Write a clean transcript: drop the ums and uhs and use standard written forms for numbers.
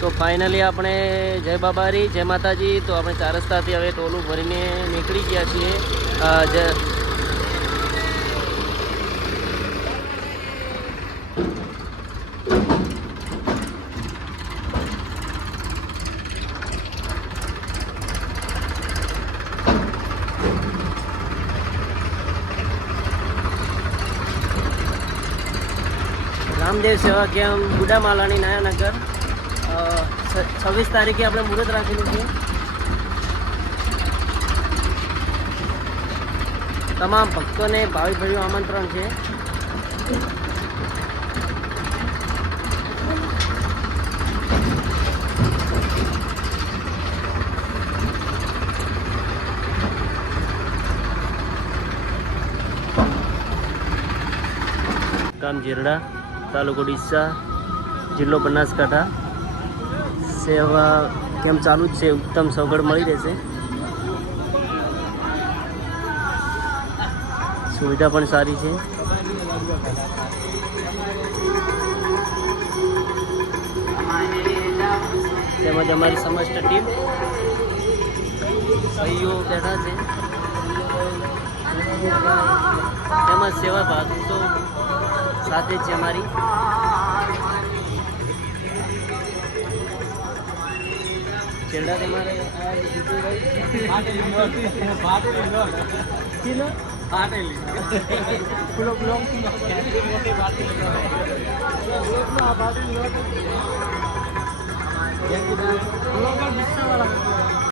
તો ફાઇનલી આપણે જય બાબારી જય માતાજી. તો આપણે 4 રસ્તાથી હવે ટોલું ભરીને નીકળી ગયા છીએ. રામદેવ સેવા કેમ્પ ગુડામાલાની નાયાનગર 26 તારીખે આપણે મુહૂર્ત રાખેલું છે. તમામ ભક્તોને ભાવિભર્યું આમંત્રણ છે. ગામ જીરડા, તાલુકો ડીસા, જિલ્લો બનાસકાંઠા. સેવા કેમ્પ ચાલુ જ છે. ઉત્તમ સગવડ મળી રહેશે. સુવિધા પણ સારી છે. તેમજ અમારી સમસ્ત ટીમ ભાઈઓ બેઠા છે. તેમજ સેવા ભાગતો સાથે જ છે અમારી. છેલ્લા તમારે